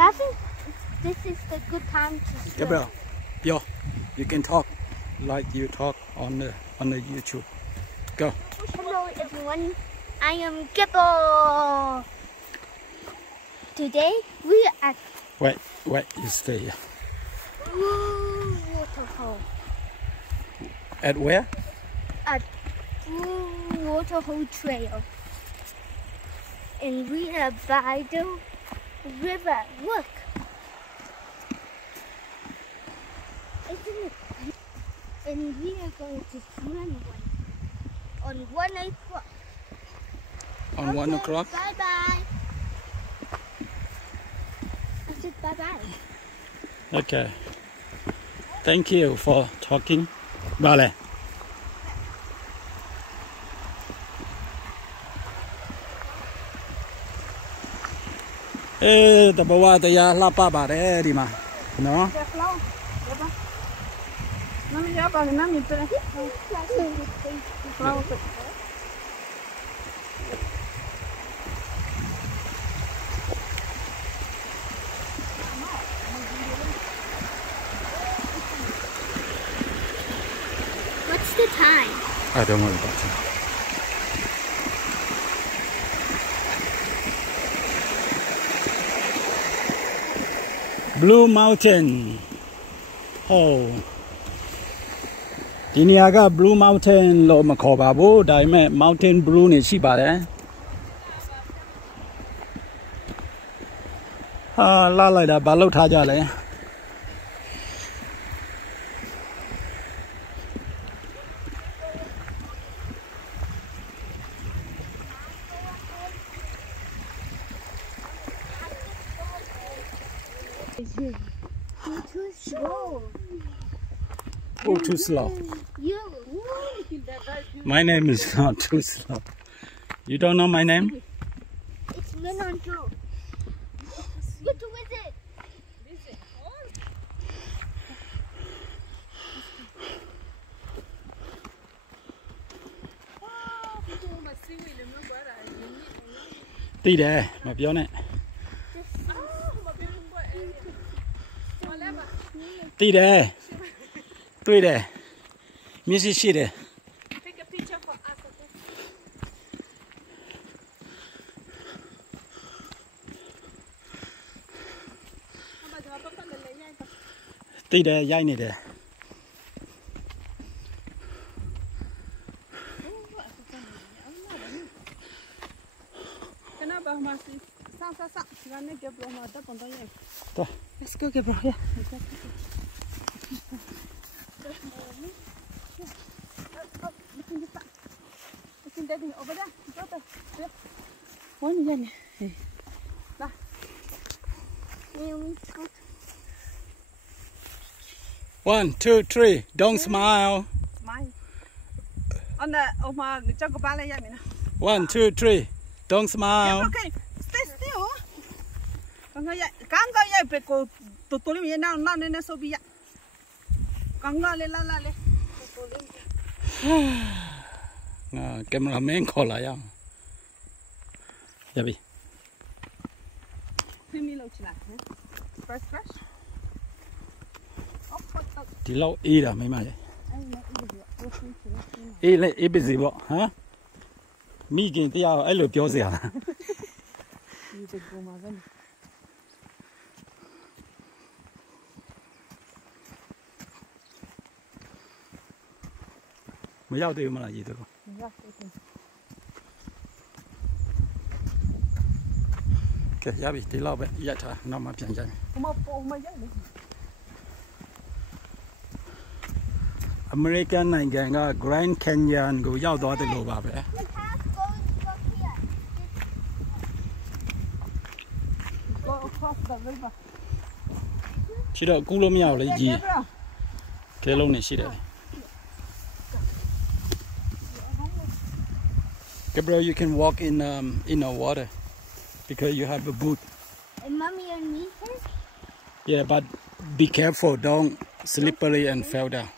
I think this is the good time to swim. Gabriel, you can talk like you talk on the YouTube. Go. Hello everyone, I am Gabriel. Today we are at Wait, you stay here. Blue Waterhole. At where? At Blue Waterhole Trail. And we are by the river. Look. Isn't it? And we are going to swim on 1 o'clock. On 1 o'clock? Bye bye. I said bye bye. Okay. Thank you for talking. Vale. The bawa the ya la pa ba de di ma. No? What's the time? I don't worry about it. Blue Mountain. Oh. ဒီနေရာက Blue Mountain လို့မခေါ်ပါဘူးဒါပေမဲ့ Mountain Blue နေရှိပါတယ်ဟာလာလိုက်တာဘာလုပ်ထားကြလဲ You're too slow. Oh, too slow. You. My name is not too slow. You don't know my name? It's Minonjo. What is it? Tí đè, màပြောနဲ့ Tí đè. တွေ့တယ် မျက်စိရှိတယ် Take a picture for us, okay? သိတယ်ရိုက်နေတယ် Let's go, Gabriel. Yeah. Over there. One yen. One, two, three. Don't smile. Smile. On the Oma, Jago Ballet. 1, 2, 3. Don't smile. Okay, stay still. Can't go yet because to tell me now, not in a Soviet. Can't go, la. Cameraman call lại không? Dạ bị. Fresh. Thì lâu y rồi mấy mà vậy? Y lại y bị gì bộ hả? Mi kiện tiêu ấy lừa biểu gì à? Mới giao tiêu mà là gì thôi? Okay, dạ bị tí lâu vậy, dạ thôi, nó màပြန်chạy. American này cái Grand Canyon của giao đó thì lộ bà vậy. Chỉ đợi cú lô mèo là gì? Cái lô này chỉ đợi. Gabriel, you can walk in the water because you have a boot. And mommy and me can? Yeah, but be careful, don't slippery and fall down.